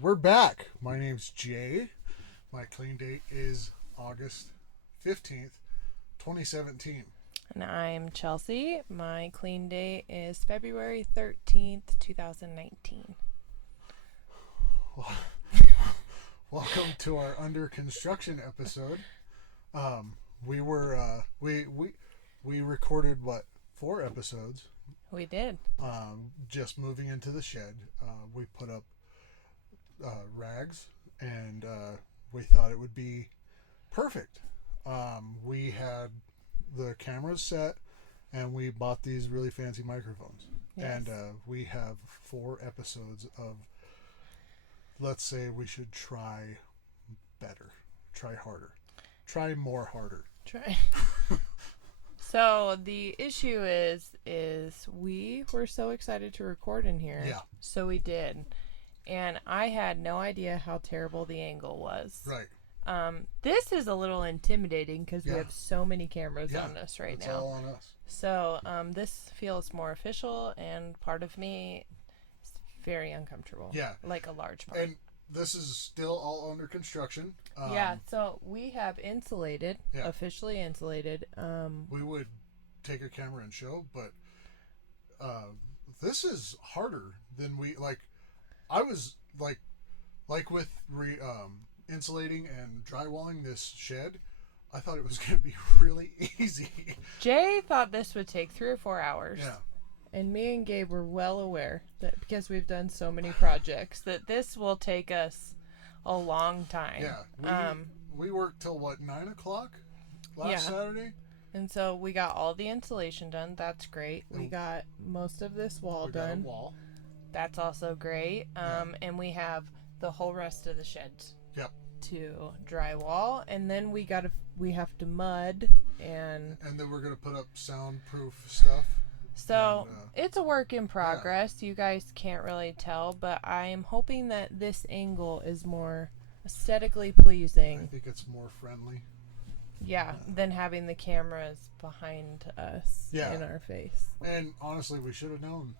we're back. My name's Jay. My clean date is August 15th, 2017. And I'm Chelsea. My clean date is February 13th, 2019. Welcome to our under construction episode. We recorded 4 episodes. We did. Just moving into the shed. We put up rags, and we thought it would be perfect. We had the cameras set, and we bought these really fancy microphones. Yes. And we have 4 episodes of, let's say we should try better, try harder, try more harder. Try. So the issue is we were so excited to record in here. Yeah. So we did. And I had no idea how terrible the angle was. Right. This is a little intimidating because we have so many cameras on us right it's now. all on us. So this feels more official, and part of me is very uncomfortable. Yeah. Like a large part. And this is still all under construction. So we have insulated, officially insulated. We would take a camera and show, but this is harder than we like. I was like with insulating and drywalling this shed. I thought it was going to be really easy. Jay thought this would take 3 or 4 hours. Yeah. And me and Gabe were well aware that because we've done so many projects that this will take us a long time. Yeah. We worked till 9 o'clock last Saturday. And so we got all the insulation done. That's great. We got most of this wall done. Got a wall. That's also great. And we have the whole rest of the shed to drywall, and then we have to mud and then we're gonna put up soundproof stuff. So it's a work in progress. You guys can't really tell, but I am hoping that this angle is more aesthetically pleasing. I think it's more friendly. Yeah, than having the cameras behind us in our face. And honestly, we should have known.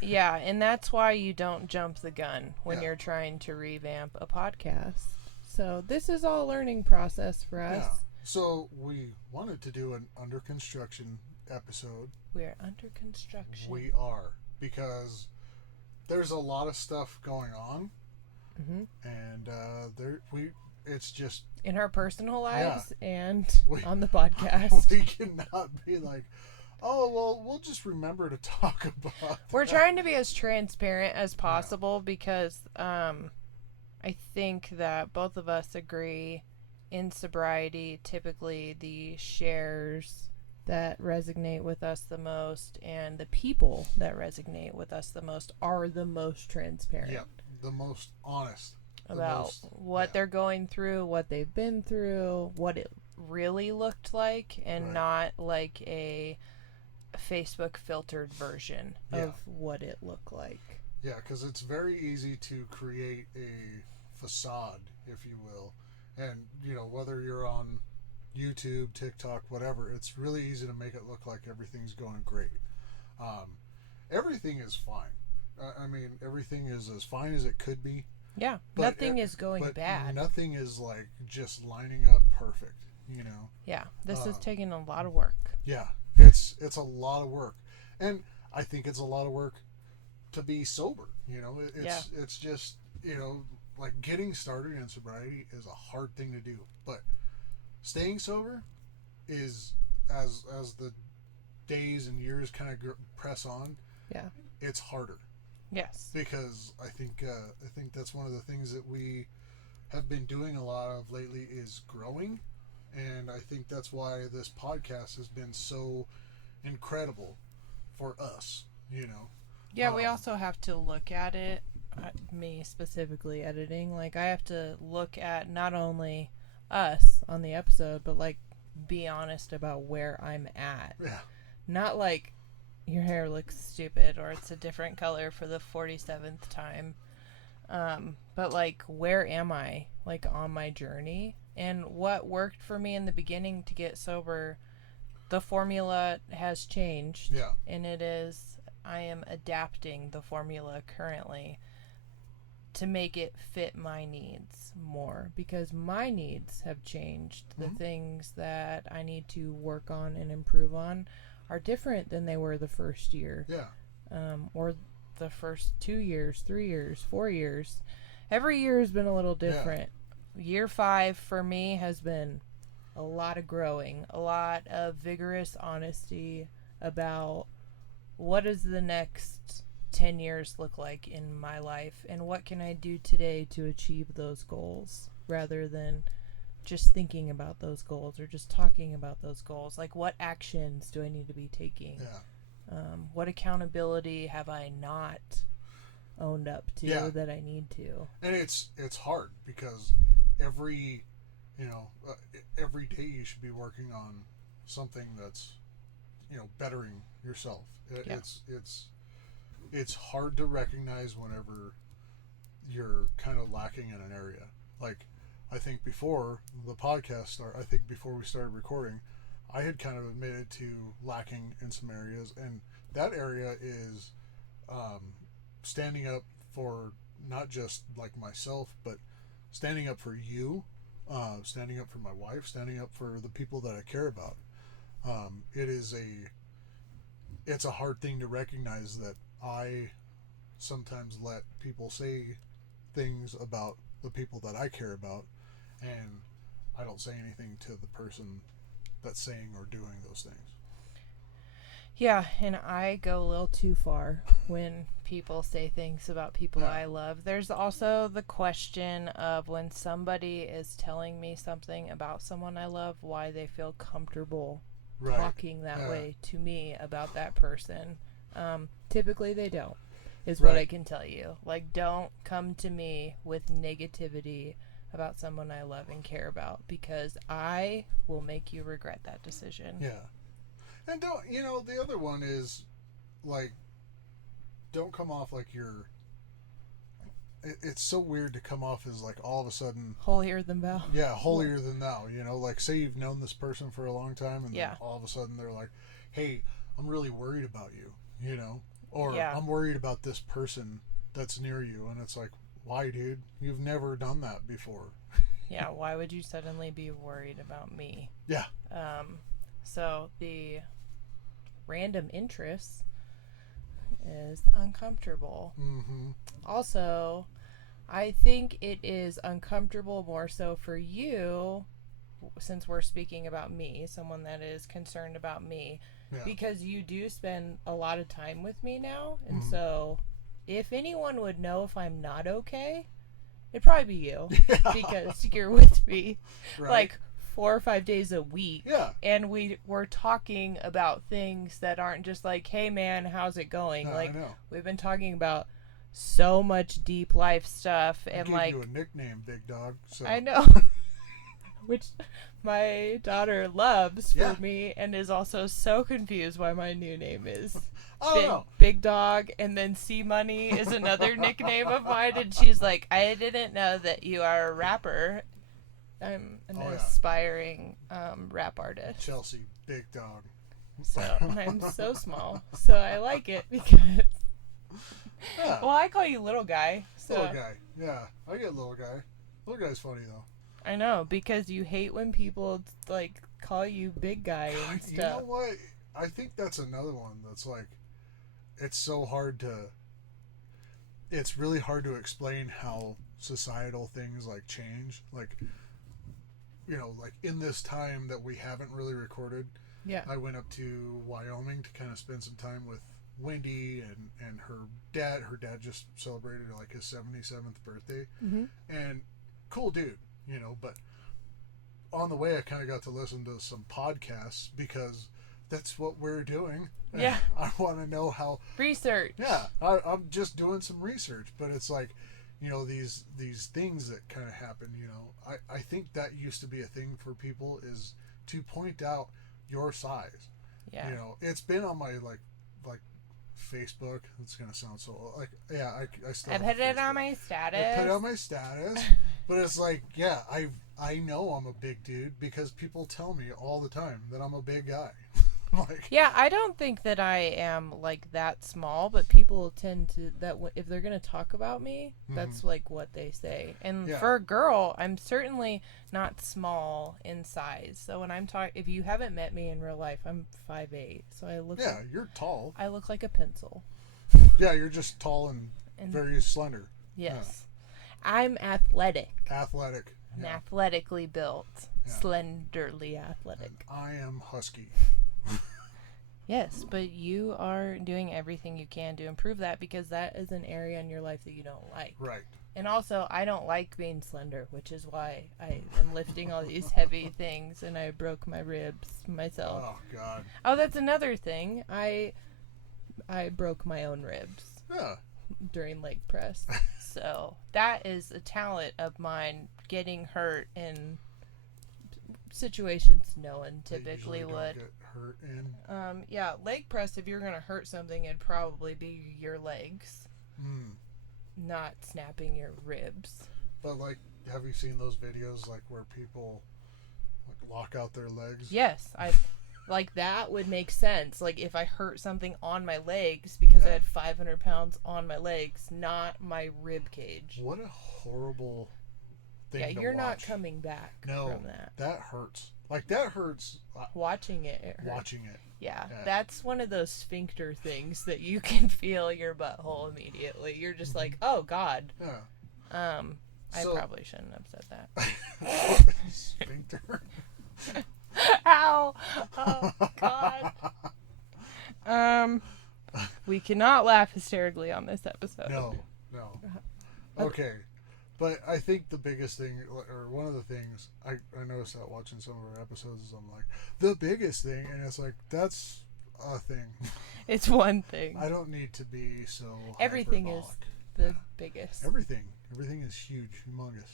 Yeah, and that's why you don't jump the gun when you're trying to revamp a podcast. So this is all a learning process for us. Yeah. So we wanted to do an under construction episode. We're under construction. We are, because there's a lot of stuff going on, and it's just in our personal lives and on the We podcast. cannot be like, oh well, we'll just remember to talk about. We're trying to be as transparent as possible because I think that both of us agree in sobriety, typically the shares that resonate with us the most and the people that resonate with us the most are the most transparent. Yeah, the most honest. About what they're going through, what they've been through, what it really looked like, and not like a Facebook filtered version of what it looked like. Yeah, because it's very easy to create a facade, if you will. And, whether you're on YouTube, TikTok, whatever, it's really easy to make it look like everything's going great. Everything is fine. I mean, everything is as fine as it could be. Yeah, nothing is going bad. Nothing is like just lining up perfect, Yeah, this is taking a lot of work. Yeah, it's a lot of work. And I think it's a lot of work to be sober, It's just, like getting started in sobriety is a hard thing to do, but staying sober is, as the days and years kind of press on, it's harder. Yes, because I think that's one of the things that we have been doing a lot of lately is growing, and I think that's why this podcast has been so incredible for us. Yeah, we also have to look at it. Me specifically editing, like I have to look at not only us on the episode, but like be honest about where I'm at. Yeah. Not like your hair looks stupid or it's a different color for the 47th time. But like, where am I like on my journey, and what worked for me in the beginning to get sober, the formula has changed. Yeah. And I am adapting the formula currently. to make it fit my needs more, because my needs have changed. The things that I need to work on and improve on are different than they were the first year. Or the first 2 years, 3 years, 4 years. Every year has been a little different. Year 5 for me has been a lot of growing, a lot of vigorous honesty about what does the next 10 years look like in my life, and what can I do today to achieve those goals, rather than just thinking about those goals or just talking about those goals. Like, what actions do I need to be taking? What accountability have I not owned up to that I need to? And it's hard, because every every day you should be working on something that's bettering yourself. It's hard to recognize whenever you're kind of lacking in an area. Like, I think before the podcast started, I think before we started recording, I had kind of admitted to lacking in some areas, and that area is standing up for not just like myself, but standing up for you, standing up for my wife, standing up for the people that I care about. It's a hard thing to recognize that I sometimes let people say things about the people that I care about, and I don't say anything to the person that's saying or doing those things. Yeah, and I go a little too far when people say things about people I love. There's also the question of, when somebody is telling me something about someone I love, why they feel comfortable talking that way to me about that person. Typically they don't, is what I can tell you. Like, don't come to me with negativity about someone I love and care about, because I will make you regret that decision. Yeah. And don't, the other one is, like, don't come off like you're, it's so weird to come off as, like, all of a sudden holier than thou. Yeah, holier than thou. Like, say you've known this person for a long time, and then all of a sudden they're like, hey, I'm really worried about you, or I'm worried about this person that's near you. And it's like, why, dude? You've never done that before. Yeah, why would you suddenly be worried about me? Yeah. So the random interest is uncomfortable. Also, I think it is uncomfortable more so for you, since we're speaking about me, someone that is concerned about me, because you do spend a lot of time with me now. And so if anyone would know if I'm not okay, it'd probably be you, because you're with me like 4 or 5 days a week. And we're talking about things that aren't just like, hey man, how's it going? We've been talking about so much deep life stuff. And I gave you a nickname, Big Dog. So. I know. Which my daughter loves for me, and is also so confused why my new name is Big Dog, and then C Money is another nickname of mine, and she's like, I didn't know that you are a rapper. I'm an aspiring rap artist. Chelsea, Big Dog. So I'm so small, so I like it because. Well, I call you Little Guy. So. Little Guy, yeah, I get Little Guy. Little Guy's funny though. I know, because you hate when people like call you Big Guy and stuff. You know what? I think that's another one that's like, it's really hard to explain how societal things like change. Like, like in this time that we haven't really recorded, I went up to Wyoming to kind of spend some time with Wendy and her dad. Her dad just celebrated like his 77th birthday, and cool dude. But on the way I kind of got to listen to some podcasts, because that's what we're doing. Yeah. I want to know how... Research. Yeah. I'm just doing some research, but it's like, these things that kind of happen, I think that used to be a thing for people, is to point out your size. Yeah. It's been on my, like Facebook. It's gonna sound so like, I still. I put it on my status. I put it on my status, but it's like, I know I'm a big dude, because people tell me all the time that I'm a big guy. Like, yeah, I don't think that I am like that small, but people tend to if they're gonna talk about me, that's like what they say. And for a girl, I'm certainly not small in size. So when I'm talking, if you haven't met me in real life, I'm 5'8", so I look. Yeah, you're tall. I look like a pencil. Yeah, you're just tall and very slender. Yes, I'm athletic. Athletic. I'm athletically built, slenderly athletic. And I am husky. Yes, but you are doing everything you can to improve that because that is an area in your life that you don't like. Right. And also, I don't like being slender, which is why I am lifting all these heavy things and I broke my ribs myself. Oh, God. Oh, that's another thing. I broke my own ribs during leg press. So that is a talent of mine, getting hurt in situations no one typically would. Get hurt in. Yeah, leg press, if you're going to hurt something, it'd probably be your legs. Not snapping your ribs. But, like, have you seen those videos, like, where people, like, lock out their legs? Yes, like, that would make sense. Like, if I hurt something on my legs because I had 500 pounds on my legs, not my rib cage. What a horrible thing to you're watch. Not coming back from that. That hurts. Like, that hurts. Watching it hurts. Watching it. Yeah, that's one of those sphincter things that you can feel your butthole immediately. You're just like, oh, God. Yeah. I probably shouldn't have said that. Sphincter? Ow! Oh, God. We cannot laugh hysterically on this episode. No. Okay. But I think the biggest thing, or one of the things, I noticed that watching some of our episodes is I'm like, the biggest thing, and it's like, that's a thing. It's one thing. I don't need to be so Everything hyperbolic. Is the biggest. Everything is huge, humongous.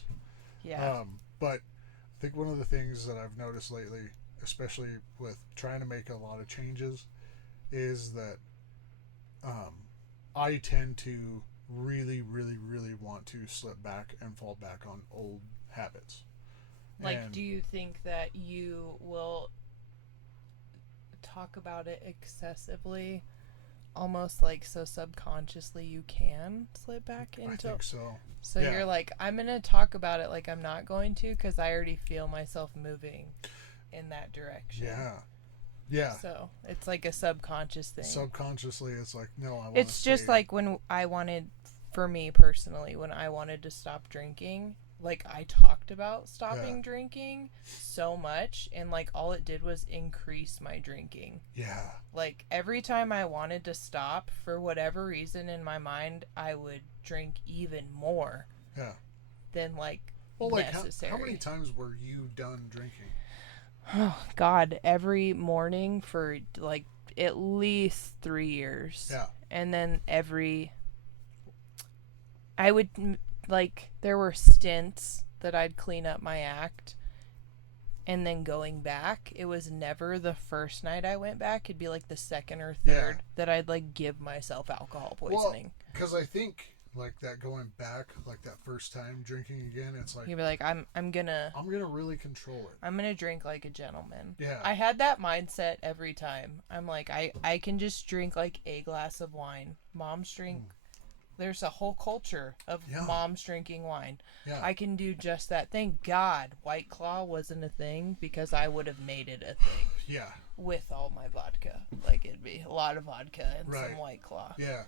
Yeah. But I think one of the things that I've noticed lately, especially with trying to make a lot of changes, is that I tend to really want to slip back and fall back on old habits. Like, do you think that you will talk about it excessively, almost like so subconsciously you can slip back into? I think so. So you're like, I'm going to talk about it like I'm not going to because I already feel myself moving in that direction. Yeah. So it's like a subconscious thing. Subconsciously, it's like, no, I want It's just like when I wanted, for me personally, when I wanted to stop drinking, like I talked about stopping drinking so much, and like all it did was increase my drinking. Yeah. Like every time I wanted to stop, for whatever reason in my mind, I would drink even more. Yeah. Than like necessary. How many times were you done drinking? Oh, God, every morning for like at least 3 years. Yeah. And then I would, like, there were stints that I'd clean up my act. And then going back, it was never the first night I went back. It'd be like the second or third that I'd like give myself alcohol poisoning. Well, because I think like that going back, like that first time drinking again, it's like you'd be like, I'm gonna really control it. I'm gonna drink like a gentleman. Yeah. I had that mindset every time. I'm like, I can just drink like a glass of wine. Moms drink. There's a whole culture of moms drinking wine. Yeah. I can do just that. Thank God White Claw wasn't a thing, because I would have made it a thing. Yeah. With all my vodka. Like, it'd be a lot of vodka and some White Claw. Yeah.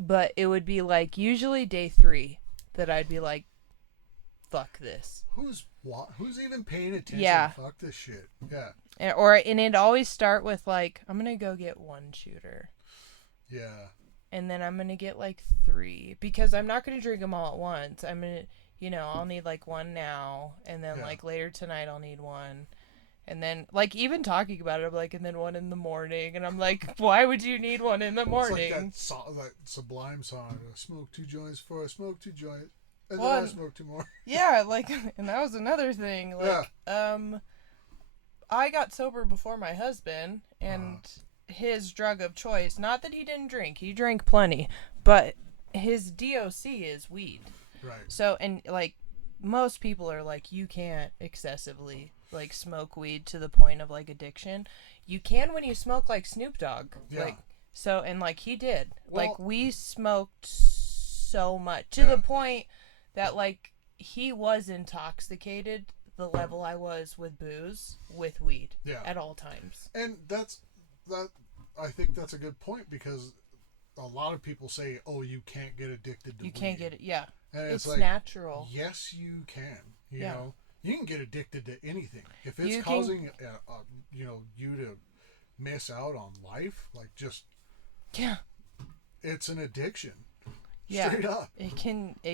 But it would be like usually day 3 that I'd be like, fuck this. Who's even paying attention? Yeah. Fuck this shit. Yeah. And it'd always start with like, I'm going to go get 1 shooter. Yeah. And then I'm going to get like 3, because I'm not going to drink them all at once. I'm going to, I'll need like 1 now. And then like later tonight, I'll need 1. And then like even talking about it, I'm like, and then 1 in the morning. And I'm like, why would you need 1 in the morning? It's like that Sublime song. I smoke 2 joints before I smoke 2 joints. And then I smoke 2 more. Yeah. Like, and that was another thing. Like, I got sober before my husband, and his drug of choice, not that he didn't drink, he drank plenty, but his DOC is weed. Right. So, and like most people are like, you can't excessively like smoke weed to the point of like addiction. You can when you smoke like Snoop Dogg. Yeah. Like, so, and like he did. Well, like we smoked so much to the point that like he was intoxicated the level I was with booze with weed at all times. And I think that's a good point, because a lot of people say, "Oh, you can't get addicted to weed. You can't get it." Yeah. And it's like, natural. Yes, you can. You know, you can get addicted to anything if it's causing you to miss out on life. Like, just it's an addiction. Straight up. It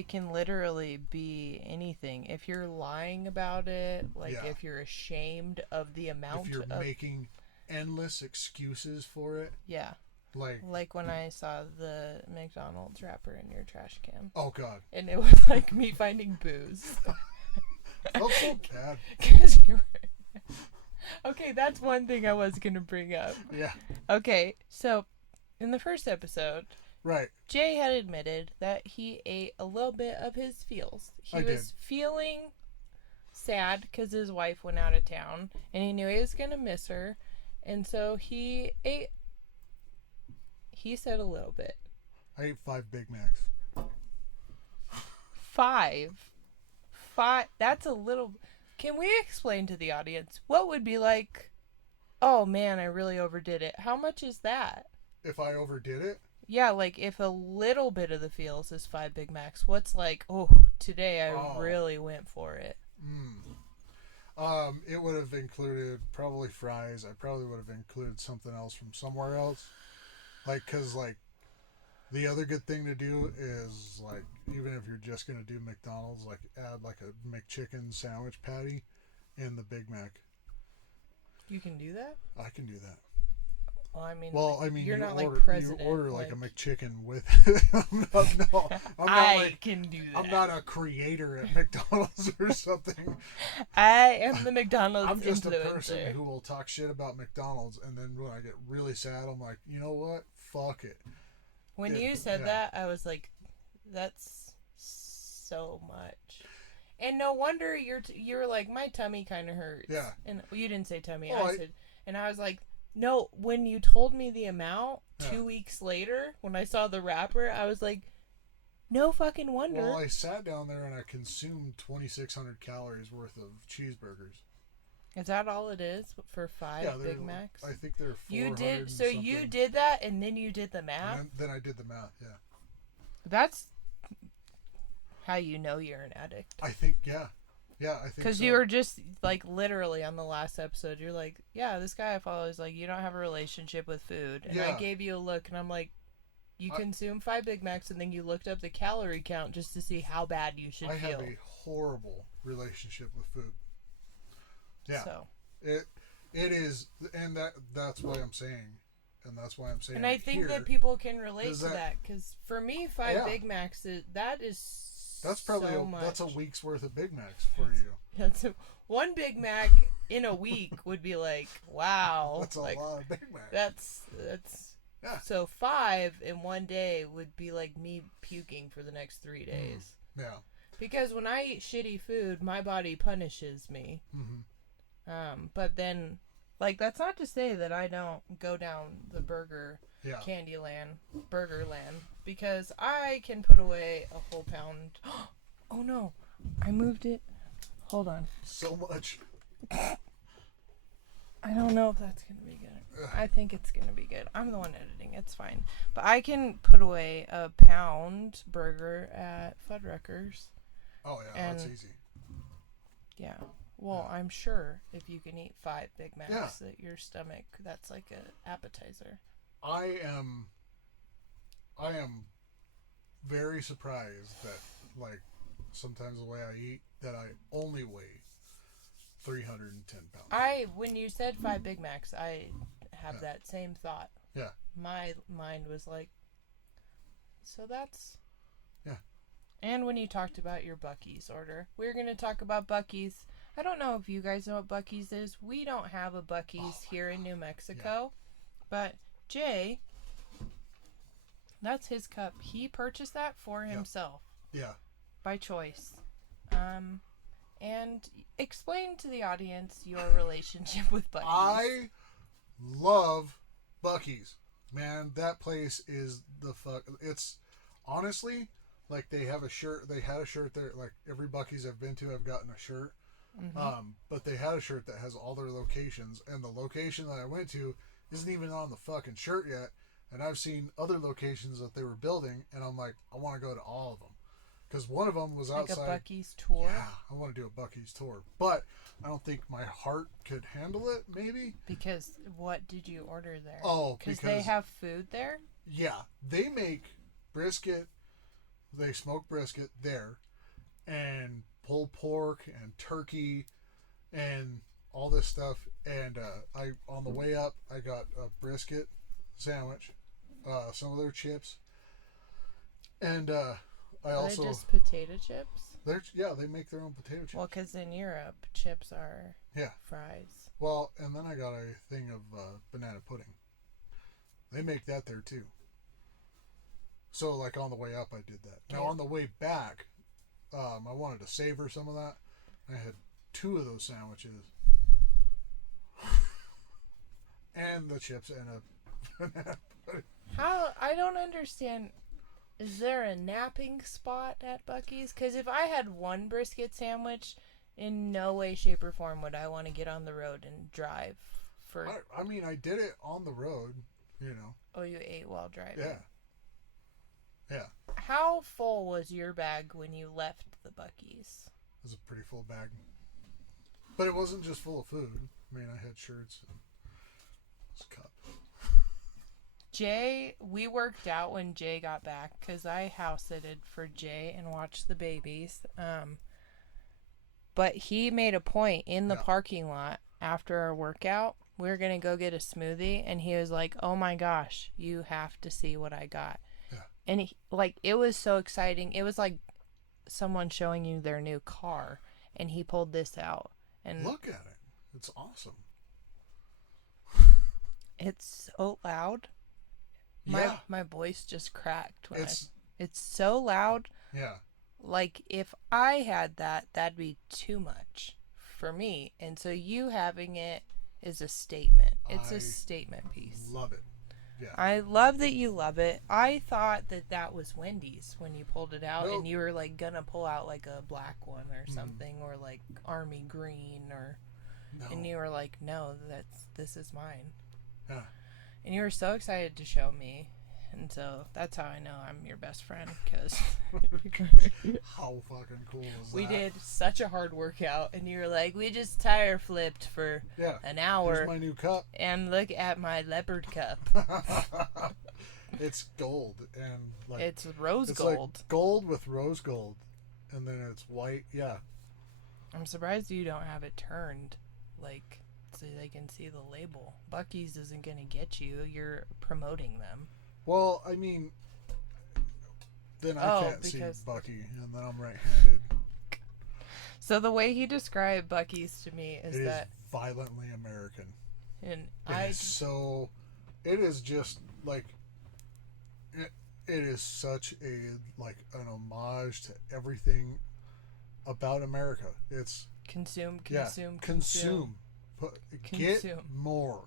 can literally be anything. If you're lying about it, like if you're ashamed of the amount, if you're making endless excuses for it. Yeah. Like when I saw the McDonald's wrapper in your trash can. Oh God. And it was like me finding booze. Felt so bad. Because you were... Okay, that's one thing I was gonna bring up. Yeah. Okay, so in the first episode, right, Jay had admitted that he ate a little bit of his feels. He was feeling sad because his wife went out of town, and he knew he was gonna miss her, and so he ate. He said a little bit. I ate 5 Big Macs. 5. That's a little. Can we explain to the audience what would be like? Oh man, I really overdid it. How much is that? If I overdid it? Yeah, like if a little bit of the feels is 5 Big Macs, what's like, oh, today I really went for it. It would have included probably fries. I probably would have included something else from somewhere else. Like, cause like, the other good thing to do is like, even if you're just gonna do McDonald's, like add like a McChicken sandwich patty in the Big Mac. You can do that? I can do that. Well, I mean, you're not order, like president. You order like a McChicken with. I can do that. I'm not a creator at McDonald's or something. I am the McDonald's I'm just influencer. A person who will talk shit about McDonald's, and then when I get really sad, I'm like, you know what? Fuck it. When you said that, I was like, that's so much. And no wonder you're like, my tummy kind of hurts. Yeah. And you didn't say tummy. I said, and I was like, no, when you told me the amount 2 weeks later, when I saw the wrapper, I was like, no fucking wonder. Well, I sat down there and I consumed 2,600 calories worth of cheeseburgers. Is that all it is for 5 Big Macs? I think they're 400. You did so something. You did that, and then you did the math. And then I did the math. Yeah. That's how you know you're an addict. I think I think because you were just like literally on the last episode. You're like, yeah, this guy I follow is like, you don't have a relationship with food, and I gave you a look, and I'm like, you consume 5 Big Macs, and then you looked up the calorie count just to see how bad you should feel. I have a horrible relationship with food. Yeah. So it is, and that's why I'm saying, And I think that people can relate to that, because for me, 5 Big Macs that's probably much. That's a week's worth of Big Macs for you. That's one Big Mac in a week would be like, wow. That's a lot of Big Macs. That's So 5 in one day would be like me puking for the next 3 days. Yeah. Because when I eat shitty food, my body punishes me. Mm-hmm. But then, like, that's not to say that I don't go down the burger burger land, because I can put away a whole pound. Oh no, I moved it. Hold on. So much. I don't know if that's gonna be good. I think it's gonna be good. I'm the one editing. It's fine. But I can put away a pound burger at Fuddruckers. Oh yeah, that's easy. Yeah. Well, I'm sure if you can eat 5 Big Macs, that your stomach, that's like an appetizer. I am very surprised that, like, sometimes the way I eat, that I only weigh 310 pounds. When you said 5 Big Macs, I have that same thought. Yeah. My mind was like, so that's... Yeah. And when you talked about your Bucky's order, we're going to talk about Bucky's. I don't know if you guys know what Bucky's is. We don't have a Bucky's here in New Mexico. But Jay, that's his cup. He purchased that for himself. Yeah. By choice. And explain to the audience your relationship with Bucky's. I love Bucky's. Man, that place is the fuck. It's honestly like they have a shirt. They had a shirt there. Like every Bucky's I've been to, I've gotten a shirt. But they had a shirt that has all their locations, and the location that I went to isn't even on the fucking shirt yet. And I've seen other locations that they were building, and I'm like, I want to go to all of them. Because one of them was outside. Like a Bucky's tour? Yeah, I want to do a Bucky's tour. But I don't think my heart could handle it, maybe. Because what did you order there? Oh, because they have food there? Yeah, they make brisket. They smoke brisket there. And pulled pork and turkey and all this stuff. And I on the way up, I got a brisket sandwich, some of their chips, and I also just potato chips. They make their own potato chips. Well, because in Europe, chips are fries. Well, and then I got a thing of banana pudding. They make that there too. So like on the way up, I did that. Now on the way back, I wanted to savor some of that. I had 2 of those sandwiches. And the chips and a banana pudding. How? I don't understand. Is there a napping spot at Bucky's? Because if I had one brisket sandwich, in no way, shape, or form would I want to get on the road and drive for... I mean, I did it on the road, you know. Oh, you ate while driving? Yeah. Yeah. How full was your bag when you left the Bucky's? It was a pretty full bag. But it wasn't just full of food. I mean, I had shirts and this cup. Jay, we worked out when Jay got back because I house-sitted for Jay and watched the babies. But he made a point in the parking lot after our workout. We were going to go get a smoothie, and he was like, oh my gosh, you have to see what I got. Yeah. And it was so exciting. It was like someone showing you their new car, and he pulled this out. And look at it. It's awesome. It's so loud. My voice just cracked when it's so loud. Yeah. Like if I had that, that'd be too much for me. And so you having it is a statement. It's a statement piece. Love it. Yeah. I love that you love it. I thought that was Wendy's when you pulled it out, and you were like gonna pull out like a black one or something, or like army green, or and you were like, no, this is mine. Yeah. And you were so excited to show me, and so that's how I know I'm your best friend, because how fucking cool is that? We did such a hard workout, and you were like, we just tire flipped for an hour. Here's my new cup. And look at my leopard cup. It's gold, and like it's rose it's gold. Like gold with rose gold, and then it's white. Yeah. I'm surprised you don't have it turned, like, so they can see the label. Bucky's isn't going to get you. You're promoting them. Well, I mean, then I can't see Bucky, and then I'm right-handed. So the way he described Bucky's to me is that is violently American. And it is just like it is such an homage to everything about America. It's consume. Get more.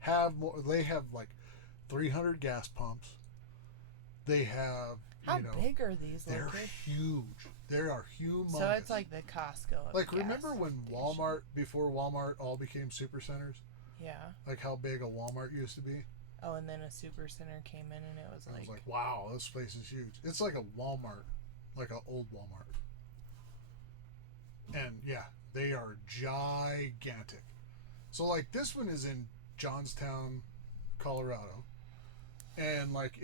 Have more. They have like 300 gas pumps. They have. How big are these? They're huge. They are humongous. So it's like the Costco. Like remember when Walmart, before Walmart all became super centers? Yeah. Like how big a Walmart used to be. Oh, and then a super center came in, and it was like wow, this place is huge. It's like a Walmart, like an old Walmart. And yeah, they are gigantic. So like this one is in Johnstown, Colorado, and like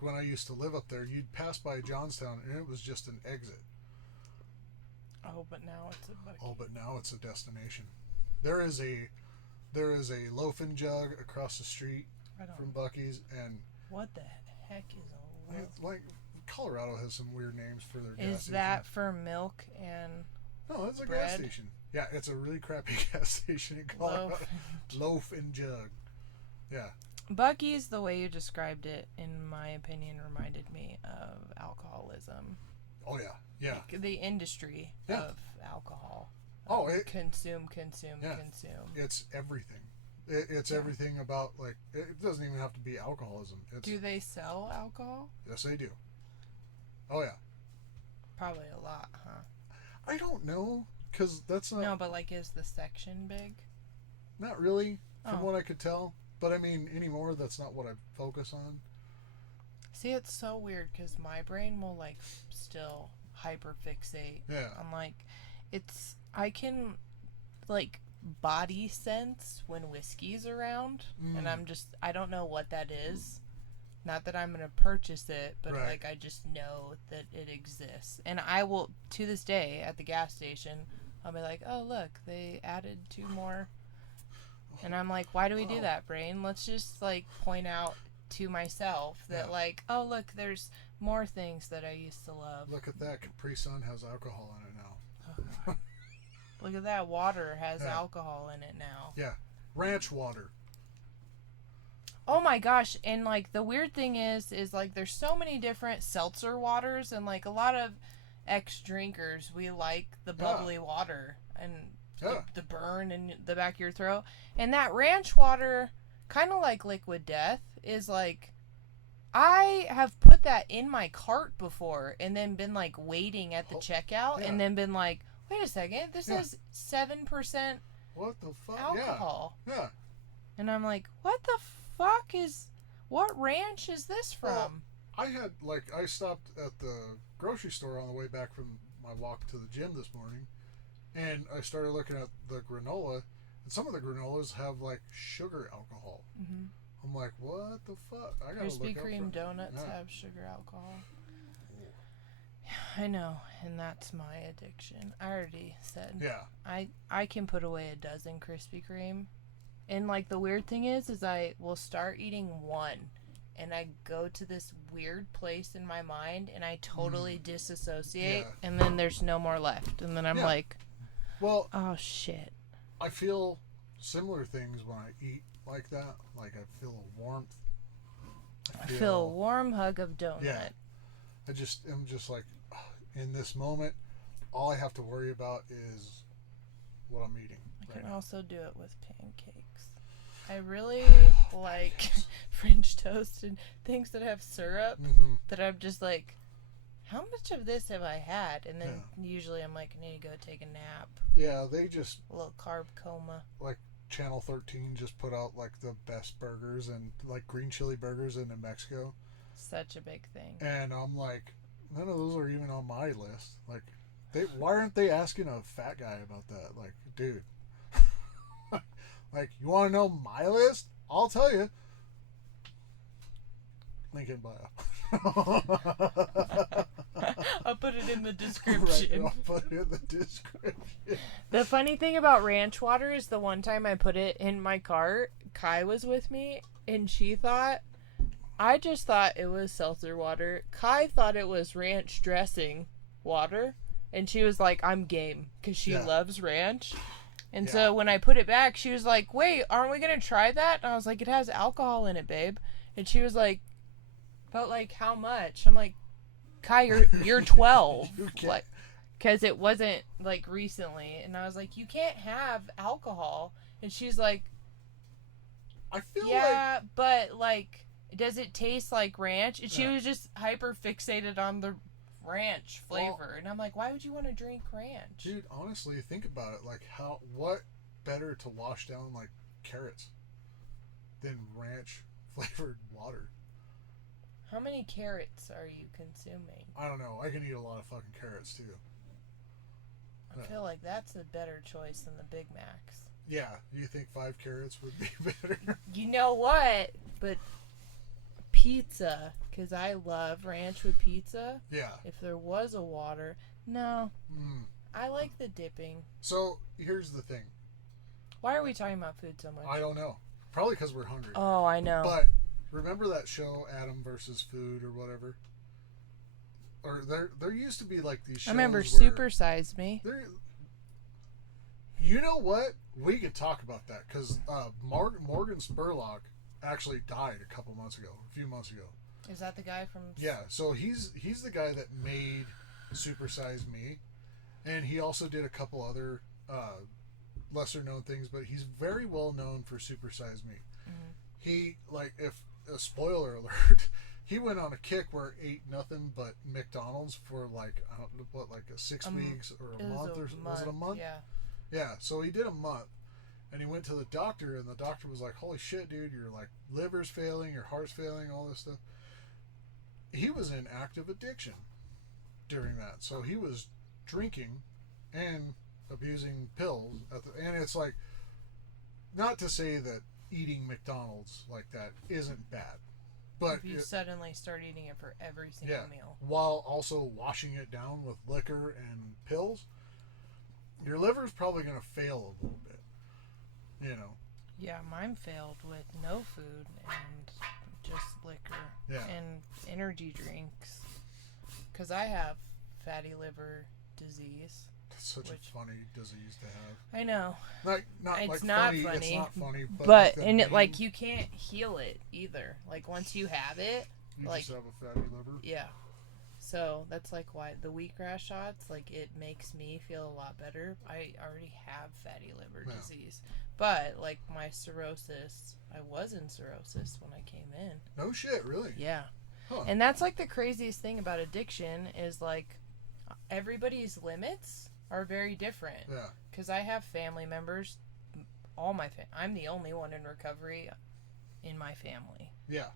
when I used to live up there, you'd pass by Johnstown and it was just an exit. Oh, but now it's a Bucky. Oh, but now it's a destination. There is a loaf and jug across the street from Bucky's, and what the heck is a loaf? Like Colorado has some weird names for their gas station. Is that for milk and no, it's a bread? Gas station. Yeah, it's a really crappy gas station in Colorado. Loaf and jug. Yeah. Bucky's, the way you described it, in my opinion, reminded me of alcoholism. Oh yeah, Yeah. Like the industry of alcohol. Consume. It's everything. It's everything about, like, it doesn't even have to be alcoholism. Do they sell alcohol? Yes, they do. Oh, yeah. Probably a lot, huh? I don't know, because that's not... No, but, like, is the section big? Not really, from what I could tell. But, I mean, anymore, that's not what I focus on. See, it's so weird, because my brain will, like, still hyperfixate. Yeah. I'm like, I can, like, body sense when whiskey's around, and I don't know what that is. Not that I'm gonna purchase it, but like I just know that it exists, and I will, to this day at the gas station, I'll be like, oh look, they added 2 more, and I'm like, why do we do that, brain? Let's just, like, point out to myself that like, oh look, there's more things that I used to love. Look at that, Capri Sun has alcohol in it now. Look at that, water has alcohol in it now. Yeah, ranch water. Oh my gosh, and, like, the weird thing is like, there's so many different seltzer waters, and, like, a lot of ex-drinkers, we like the bubbly water and the burn in the back of your throat. And that ranch water, kind of like Liquid Death, is like, I have put that in my cart before and then been, like, waiting at the checkout and then been like, wait a second, this is 7% what the fuck? alcohol. Yeah. And I'm like, what the fuck what ranch is this from? Well, I stopped at the grocery store on the way back from my walk to the gym this morning, and I started looking at the granola, and some of the granolas have, like, sugar alcohol. Mm-hmm. I'm like, what the fuck? I gotta Krispy Kreme donuts have sugar alcohol. I know, and that's my addiction. I already said. Yeah. I can put away a dozen Krispy Kreme. And, like, the weird thing is I will start eating one, and I go to this weird place in my mind, and I totally disassociate, and then there's no more left. And then I'm like, well, oh, shit. I feel similar things when I eat like that. Like, I feel a warmth. I feel a warm hug of donut. Yeah. I'm just like, in this moment, all I have to worry about is what I'm eating. I can also do it with pancakes. I really like French toast and things that have syrup that I'm just like, how much of this have I had? And then usually I'm like, I need to go take a nap. Yeah, they just... A little carb coma. Like, Channel 13 just put out, like, the best burgers and, like, green chili burgers in New Mexico. Such a big thing. And I'm like, none of those are even on my list. Like, why aren't they asking a fat guy about that? Like, dude... Like, you want to know my list? I'll tell you. Link in bio. I'll put it in the description. Right, I'll put it in the description. The funny thing about ranch water is the one time I put it in my cart, Kai was with me, and I just thought it was seltzer water. Kai thought it was ranch dressing water, and she was like, I'm game, because she loves ranch. And so when I put it back, she was like, wait, aren't we going to try that? And I was like, it has alcohol in it, babe. And she was like, but, like, how much? I'm like, Kai, you're 12. Like, because it wasn't, like, recently. And I was like, you can't have alcohol. And she's like, I feel like... but, like, does it taste like ranch? And she was just hyper fixated on the ranch flavor, and I'm like, why would you want to drink ranch? Dude, honestly, think about it. Like, what better to wash down, like, carrots than ranch flavored water? How many carrots are you consuming? I don't know. I can eat a lot of fucking carrots too. I feel like that's a better choice than the Big Macs. Yeah, you think 5 carrots would be better? You know what? But pizza, because I love ranch with pizza. Yeah. If there was a water, no. I like the dipping. So here's the thing. Why are we talking about food so much? I don't know. Probably because we're hungry. Oh, I know. But remember that show, Adam versus Food or whatever? Or there used to be like these shows. I remember Super Size Me. You know what? We could talk about that because Morgan Spurlock actually died a few months ago. Is that the guy from... Yeah, so he's the guy that made Super Size Me, and he also did a couple other lesser known things, but he's very well known for Super Size Me. Mm-hmm. He, like, if a spoiler alert, he went on a kick where ate nothing but McDonald's for like, I don't know what, like a 6 weeks or a month, or was it a month? Yeah, so he did a month. And he went to the doctor, and the doctor was like, holy shit, dude, your like liver's failing, your heart's failing, all this stuff. He was in active addiction during that. So he was drinking and abusing pills and it's like, not to say that eating McDonald's like that isn't bad, but if you suddenly start eating it for every single meal while also washing it down with liquor and pills, your liver's probably going to fail a little bit. You know. Yeah, mine failed with no food and just liquor and energy drinks. Because I have fatty liver disease. That's such a funny disease to have. I know. Like, it's not funny. It's not funny. But and it, like, you can't heal it either. Like, once you have it. You like, just have a fatty liver? Yeah. So that's like why the wheatgrass shots, like, it makes me feel a lot better. I already have fatty liver disease. But, like, my cirrhosis, I was in cirrhosis when I came in. No shit, really? Yeah. Huh. And that's, like, the craziest thing about addiction is, like, everybody's limits are very different. Yeah. Because I have family members, I'm the only one in recovery in my family. Yeah.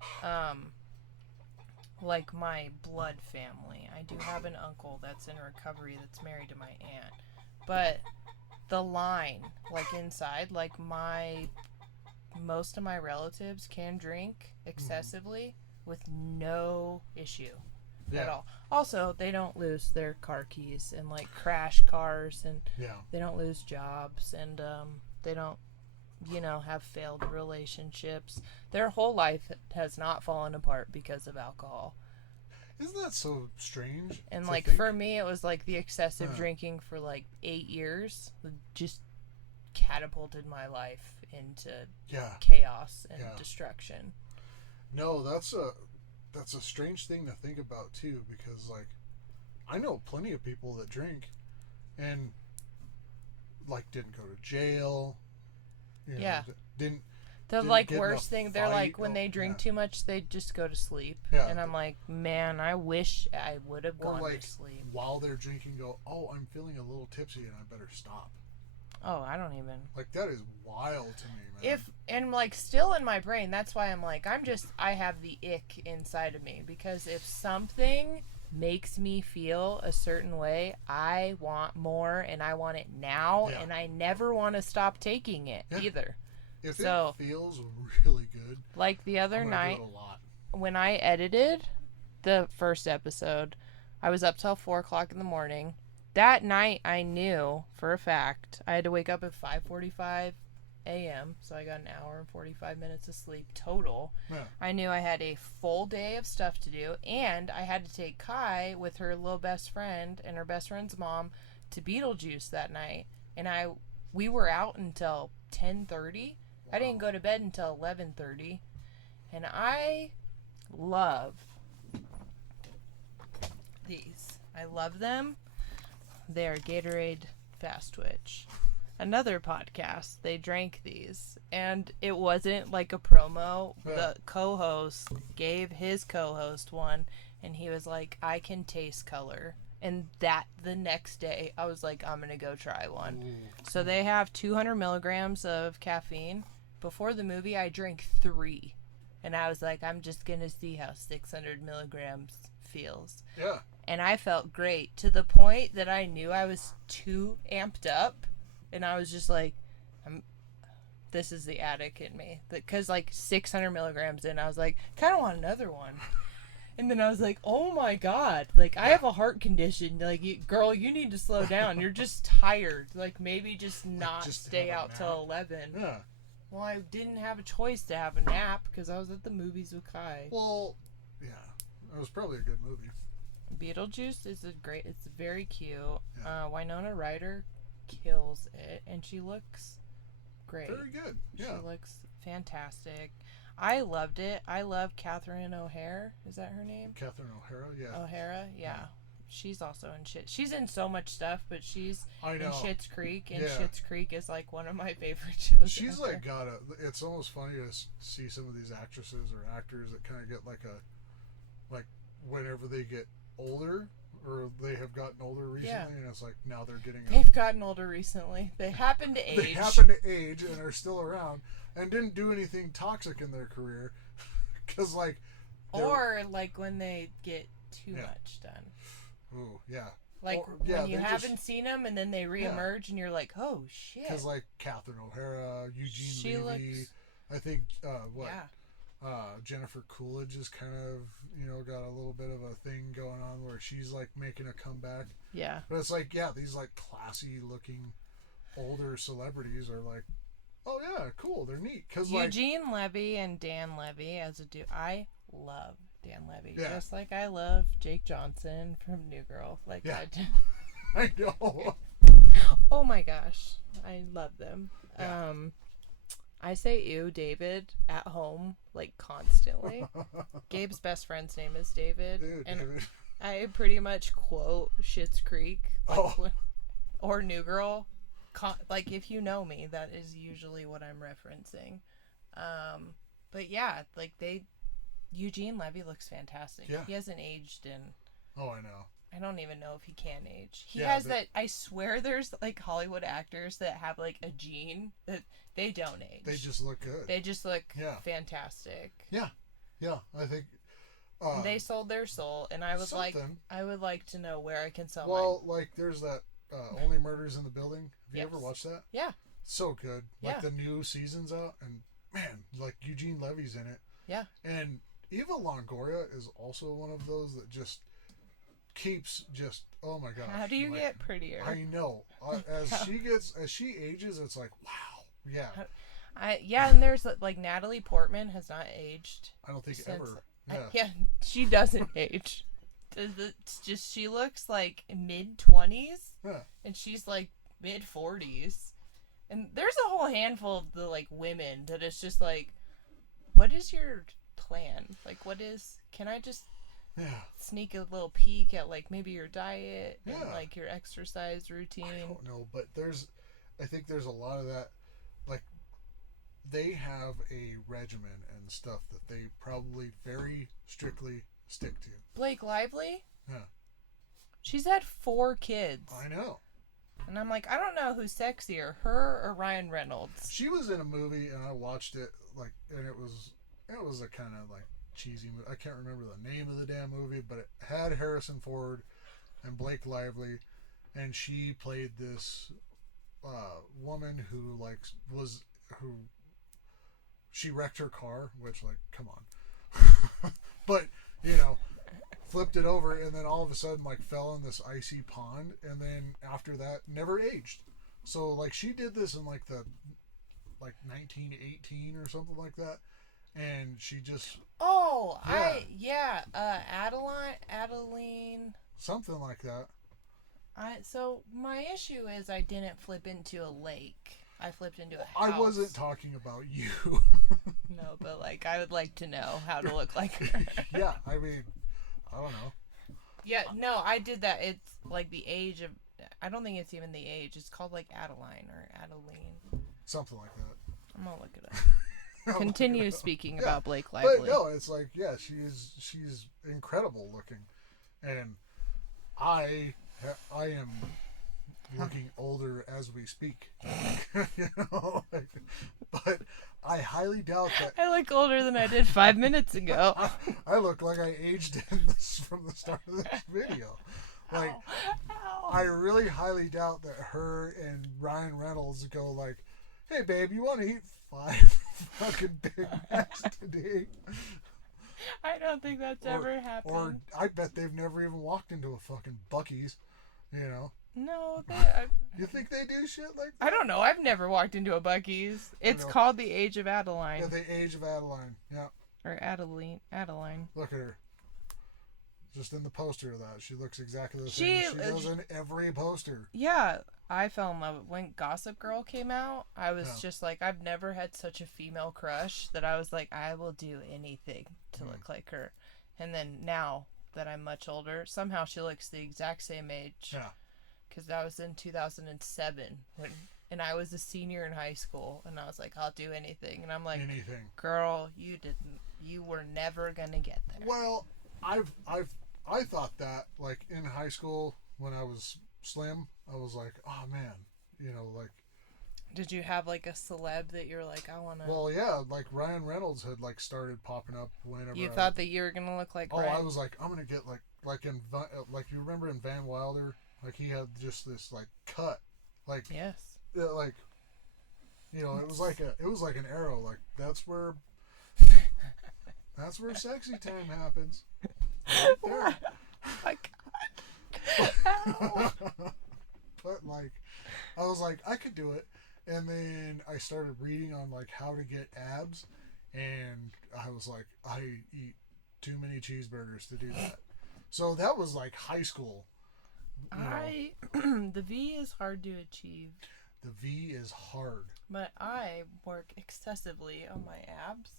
Like my blood family. I do have an uncle that's in recovery that's married to my aunt. But the line, like inside, like most of my relatives can drink excessively with no issue at all. Also, they don't lose their car keys and like crash cars, and they don't lose jobs, and they don't, have failed relationships. Their whole life has not fallen apart because of alcohol. Isn't that so strange? And like for me, it was like the excessive drinking for like 8 years just catapulted my life into chaos and destruction. No, that's a strange thing to think about too, because like I know plenty of people that drink and like didn't go to jail. Didn't. The like worst thing, they're like when they drink too much, they just go to sleep. Yeah. And I'm like, man, I wish I would have gone to sleep. While they're drinking, go, oh, I'm feeling a little tipsy and I better stop. Oh, I don't even. Like, that is wild to me, man. And like still in my brain, that's why I'm like, I have the ick inside of me, because if something makes me feel a certain way, I want more and I want it now, and I never want to stop taking it either. If it feels really good, like the other night when I edited the first episode, I was up till 4:00 in the morning. That night I knew for a fact I had to wake up at 5:45 a.m. So I got an hour and 45 minutes of sleep total. Yeah. I knew I had a full day of stuff to do, and I had to take Kai with her little best friend and her best friend's mom to Beetlejuice that night, and we were out until 10:30. I didn't go to bed until 11:30, and I love these. I love them. They are Gatorade Fast Twitch. Another podcast, they drank these, and it wasn't like a promo. The co-host gave his co-host one, and he was like, I can taste color. And the next day, I was like, I'm going to go try one. Ooh. So they have 200 milligrams of caffeine. Before the movie, I drank 3. And I was like, I'm just going to see how 600 milligrams feels. Yeah. And I felt great, to the point that I knew I was too amped up. And I was just like, this is the addict in me. Because like 600 milligrams in, I was like, kind of want another one. And then I was like, oh my God, like I have a heart condition. Like, girl, you need to slow down. You're just tired. Like, maybe just not stay out till 11. Yeah. Well, I didn't have a choice to have a nap because I was at the movies with Kai. Well, yeah, it was probably a good movie. Beetlejuice is it's very cute. Yeah. Winona Ryder kills it, and she looks great. Very good. Yeah. She looks fantastic. I loved it. I love Catherine O'Hara. Is that her name? Catherine O'Hara, yeah. O'Hara, yeah. she's also in shit. She's in so much stuff, but she's in Schitt's Creek, and Schitt's Creek is like one of my favorite shows. She's like got a. It's almost funny to see some of these actresses or actors that kind of get like whenever they get older or they have gotten older recently, and it's like now they're getting. They've gotten older recently. They happen to age. They happen to age and are still around and didn't do anything toxic in their career, because like. Or like when they get too much done. Ooh, yeah. Like when you haven't seen them and then they reemerge and you're like, oh shit. Because like Catherine O'Hara, Eugene Levy, I think Jennifer Coolidge is kind of got a little bit of a thing going on where she's like making a comeback. Yeah. But it's like these like classy looking older celebrities are like, oh yeah, cool, they're neat. Cause Eugene Levy and Dan Levy as a dude, I love Dan Levy, just like I love Jake Johnson from New Girl. Like I know. Oh my gosh, I love them. Yeah. I say ew, David at home like constantly. Gabe's best friend's name is David, and David. I pretty much quote Schitt's Creek or New Girl. Like if you know me, that is usually what I'm referencing. But yeah, like Eugene Levy looks fantastic. Yeah. He hasn't aged in. Oh, I know. I don't even know if he can age. He has that. I swear there's like Hollywood actors that have like a gene that they don't age. They just look good. They just look fantastic. Yeah. Yeah. I think. They sold their soul, and I would like to know where I can sell mine. Well, like there's that Only Murders in the Building. Have you ever watched that? Yeah. So good. Like the new season's out, and man, like Eugene Levy's in it. Yeah. And Eva Longoria is also one of those that just keeps oh my gosh. How do you get prettier? I know. As she ages, it's like, wow. Yeah. And there's like Natalie Portman has not aged. I don't think ever. She doesn't age. It's just she looks like mid-20s. Yeah. And she's like mid-40s. And there's a whole handful of the like women that it's just like, what is your plan? Like, can I just sneak a little peek at like maybe your diet and like your exercise routine? I don't know, but I think there's a lot of that. Like, they have a regimen and stuff that they probably very strictly stick to. Blake Lively? Yeah. She's had 4 kids. I know. And I'm like, I don't know who's sexier, her or Ryan Reynolds. She was in a movie and I watched it and it was a kind of like cheesy movie. I can't remember the name of the damn movie, but it had Harrison Ford and Blake Lively, and she played this woman who she wrecked her car, which like, come on. But flipped it over and then all of a sudden like fell in this icy pond, and then after that never aged. So like she did this in like the 1918 or something like that, and she just Adeline something like that. So my issue is I didn't flip into a lake. I flipped into a house. I wasn't talking about you. No, but like I would like to know how to look like her. Yeah, I mean, I don't know. Yeah, no, I did that. It's like the age of. I don't think it's even the age. It's called like Adeline or Adeline. Something like that. I'm gonna look it up. Continue speaking about Blake Lively. But no, it's like she's incredible looking, and I am looking older as we speak. But I highly doubt that. I look older than I did 5 minutes ago. I look like I aged in this from the start of this video. Like, I really highly doubt that her and Ryan Reynolds go like, "Hey babe, you want to eat 5 fucking Big Macs today?" I don't think that's ever happened. Or I bet they've never even walked into a fucking Bucky's, No, you think they do shit like that? I don't know. I've never walked into a Bucky's. It's called The Age of Adeline. Yeah, The Age of Adeline. Yeah. Or Adeline. Look at her. Just in the poster of that, she looks exactly the same as she does in every poster. Yeah, I fell in love when Gossip Girl came out. I was just like, I've never had such a female crush that I was like, I will do anything to look like her. And then now, that I'm much older. Somehow she looks the exact same age. Yeah. Because that was in 2007 and I was a senior in high school, and I was like, I'll do anything. And I'm like, anything. Girl, you were never gonna get there. Well, I thought that, like, in high school when I was slim, I was like, oh man, like. Did you have like a celeb that you're like, I wanna? Well, yeah, like Ryan Reynolds had like started popping up whenever. You thought that you were gonna look like. Ryan? I was like, I'm gonna get like you remember in Van Wilder, like he had just this like cut, like yes, like, it was like an arrow, like that's where sexy time happens. Right there. Oh my God. But like, I was like, I could do it. And then I started reading on like how to get abs, and I was like, I eat too many cheeseburgers to do that. So that was like high school. The V is hard to achieve. The V is hard. But I work excessively on my abs.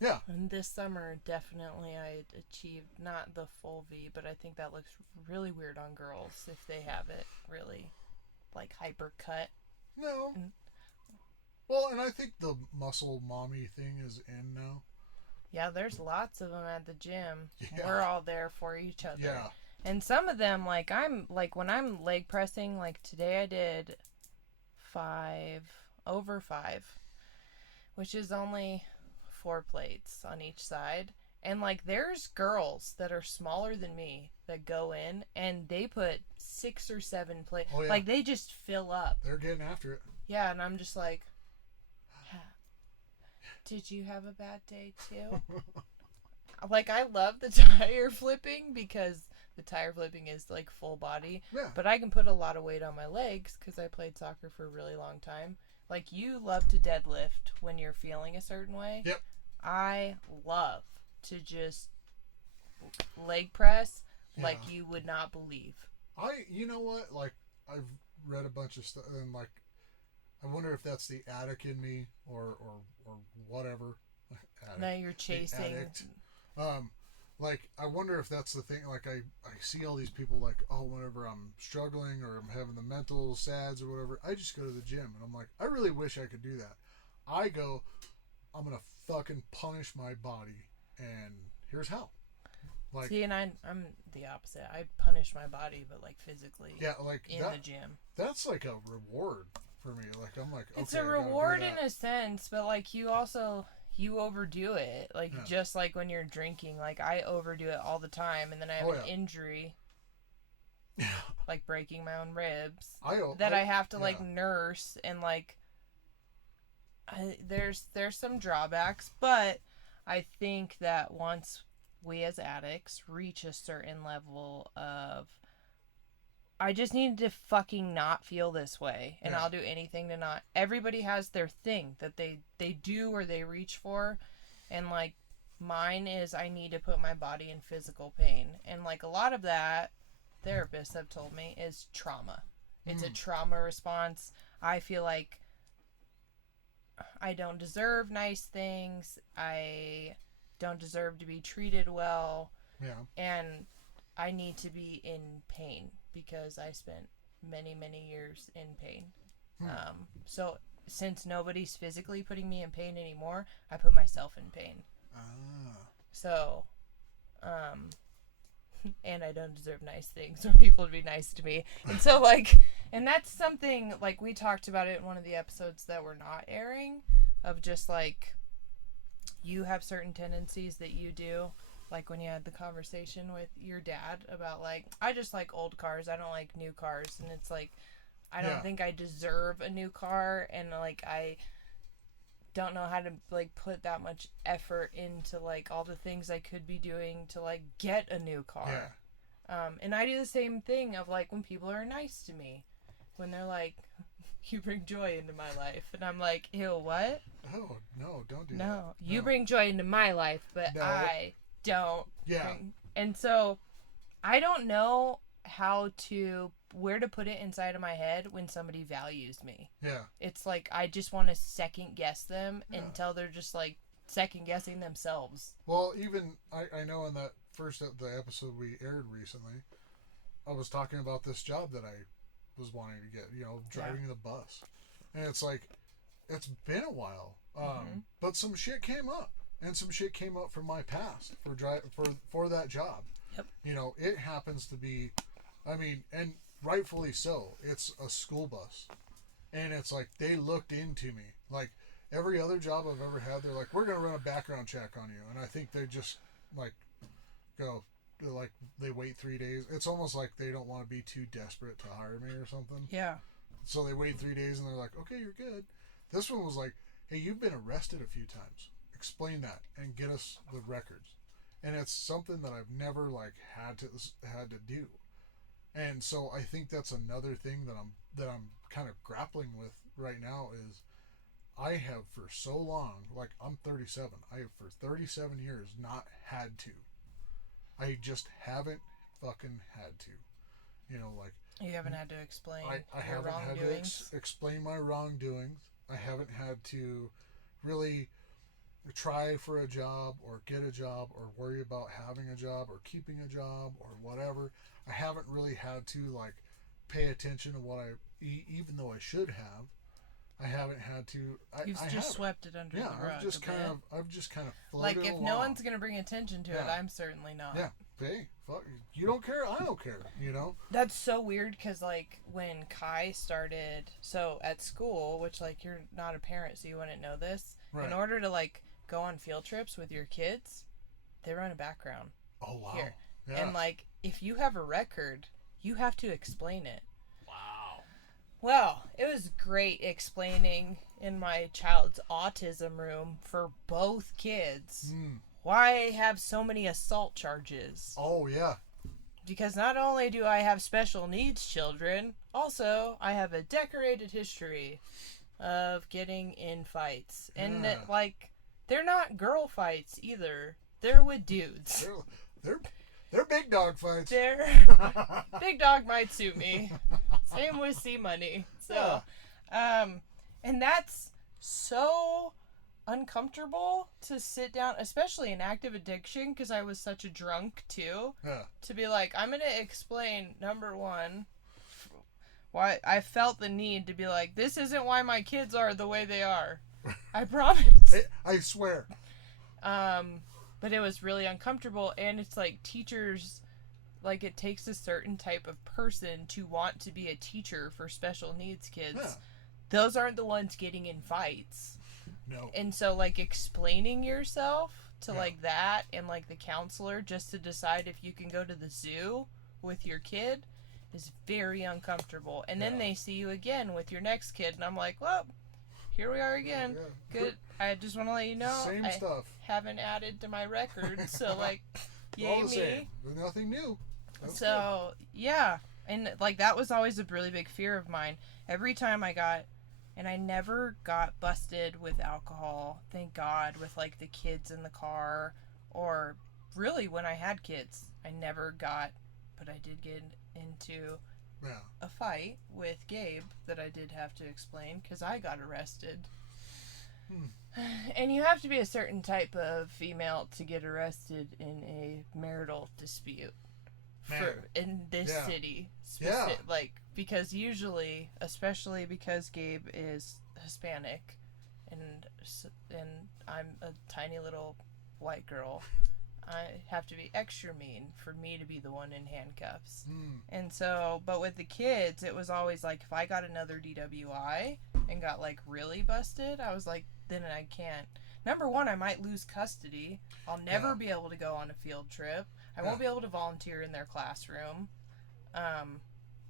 Yeah. And this summer, definitely I achieved not the full V, but I think that looks really weird on girls if they have it really like hyper cut. No. Well, and I think the muscle mommy thing is in now. Yeah, there's lots of them at the gym. Yeah. We're all there for each other. Yeah. And some of them, like, when I'm leg pressing, like today I did 5, over 5, which is only 4 plates on each side. And like, there's girls that are smaller than me that go in and they put 6 or 7 plates. Oh, yeah. Like, they just fill up. They're getting after it. Yeah, and I'm just like, did you have a bad day too? Like, I love the tire flipping because the tire flipping is like full body. Yeah. But I can put a lot of weight on my legs because I played soccer for a really long time. Like, you love to deadlift when you're feeling a certain way. Yep. I love to just leg press like you would not believe. You know what? Like, I've read a bunch of stuff, and like, I wonder if that's the addict in me or whatever. Addict, now you're chasing. Like, I wonder if that's the thing. Like, I see all these people like, oh, whenever I'm struggling or I'm having the mental sads or whatever, I just go to the gym, and I'm like, I really wish I could do that. I go, I'm gonna fucking punish my body, and here's how. Like, see, and I'm the opposite. I punish my body, but like physically. Yeah, like in the gym. That's like a reward for me. Like, I'm like, okay, it's a reward in a sense, but like you overdo it. Like, just like when you're drinking, like I overdo it all the time, and then I have an injury. Yeah. Like breaking my own ribs. I have to like nurse, and like there's some drawbacks, but I think that once we as addicts reach a certain level of, I just need to fucking not feel this way, and I'll do anything to not. Everybody has their thing that they do or they reach for, and like mine is I need to put my body in physical pain, and like a lot of that, therapists have told me, is trauma. It's a trauma response. I feel like I don't deserve nice things. I don't deserve to be treated well. Yeah. And I need to be in pain because I spent many, many years in pain. So since nobody's physically putting me in pain anymore, I put myself in pain. So, and I don't deserve nice things or people to be nice to me. And so like, and that's something like we talked about it in one of the episodes that we're not airing, of just like, you have certain tendencies that you do, like when you had the conversation with your dad about like, I just like old cars, I don't like new cars, and it's like, I don't think I deserve a new car, and like I don't know how to like put that much effort into like all the things I could be doing to like get a new car. And I do the same thing of like when people are nice to me, when they're like, you bring joy into my life, and I'm like, ew, what? Oh no, don't do that. No, you bring joy into my life, but I don't. Yeah. And so I don't know where to put it inside of my head when somebody values me. Yeah. It's like I just want to second guess them until they're just like second guessing themselves. Well, even I know in that the episode we aired recently, I was talking about this job that I was wanting to get, driving the bus. And it's like, it's been a while. But some shit came up. And some shit came up from my past for that job. Yep. It happens to be, and rightfully so. It's a school bus. And it's like, they looked into me. Like, every other job I've ever had, they're like, we're going to run a background check on you. And I think they just, like, they wait 3 days. It's almost like they don't want to be too desperate to hire me or something. Yeah. So they wait 3 days and they're like, okay, you're good. This one was like, hey, you've been arrested a few times. Explain that and get us the records. And it's something that I've never had to do. And so I think that's another thing that I'm kind of grappling with right now is I have for so long, like I'm 37, I have for 37 years not had to. I just haven't fucking had to. You haven't had to explain I haven't had to explain my wrongdoings. I haven't had to really try for a job or get a job or worry about having a job or keeping a job or whatever. I haven't really had to pay attention to what even though I should have. I haven't had to. You've just swept it under the rug. I've just kind of floated like if along. no one's gonna bring attention to it, I'm certainly not. Yeah. Hey, fuck, you don't care. I don't care. That's so weird because when Kai started, so at school, which you're not a parent, so you wouldn't know this. Right. In order to go on field trips with your kids, they run a background. Oh wow. Here. Yeah. And if you have a record, you have to explain it. Wow. Well, it was great explaining in my child's autism room for both kids why I have so many assault charges. Oh, yeah. Because not only do I have special needs children, also I have a decorated history of getting in fights. And they're not girl fights either. They're with dudes. They're big dog fights. Big dog might sue me. Same with C Money. So, and that's so uncomfortable to sit down, especially in active addiction, because I was such a drunk too. Yeah. To be like, I'm gonna explain, number one, why I felt the need to be like, this isn't why my kids are the way they are. I promise. I swear. But it was really uncomfortable, and it's teachers, it takes a certain type of person to want to be a teacher for special needs kids. Yeah. Those aren't the ones getting in fights. No. And so, explaining yourself to, that and, the counselor just to decide if you can go to the zoo with your kid is very uncomfortable. And then they see you again with your next kid, and I'm like, well, here we are again. Yeah. Good. I just want to let you know. Same stuff. Haven't added to my record, so, yay all the me. same. There's nothing new. That's so, good. Yeah. And, that was always a really big fear of mine. Every time and I never got busted with alcohol, thank God, with the kids in the car, or really when I had kids, I never got, but I did get into a fight with Gabe that I did have to explain because I got arrested. And you have to be a certain type of female to get arrested in a marital dispute in this city. Because usually, especially because Gabe is Hispanic and I'm a tiny little white girl, I have to be extra mean for me to be the one in handcuffs. And so, but with the kids, it was always if I got another DWI and got really busted, I was like, then I can't. Number one, I might lose custody. I'll never be able to go on a field trip. I won't be able to volunteer in their classroom.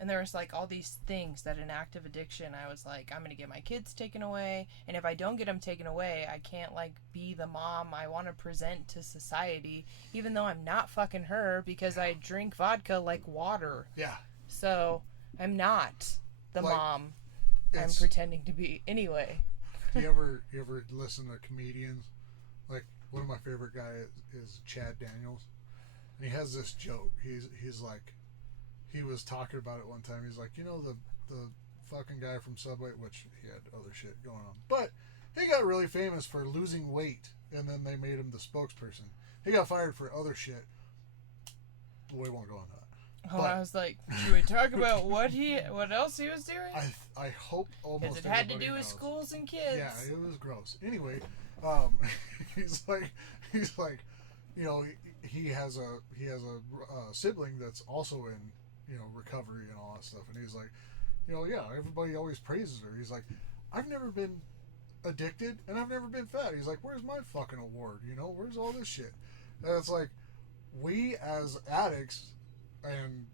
And there was all these things that in active addiction, I was like, I'm going to get my kids taken away. And if I don't get them taken away, I can't be the mom I want to present to society, even though I'm not fucking her because I drink vodka like water. Yeah. So I'm not the mom I'm pretending to be anyway. Do you ever listen to comedians? One of my favorite guys is Chad Daniels. And he has this joke. He's like, he was talking about it one time. He's like, the fucking guy from Subway, which he had other shit going on, but he got really famous for losing weight and then they made him the spokesperson. He got fired for other shit. We won't go on that. Oh, I was like, should we talk about what else he was doing? I hope almost because it had to do with knows. Schools and kids. Yeah, it was gross. Anyway, he's like, you know, he has a sibling that's also in, you know, recovery and all that stuff, and he's like, you know, yeah, everybody always praises her. He's like, I've never been addicted and I've never been fat. He's like, where's my fucking award? You know, where's all this shit? And it's like, we as addicts and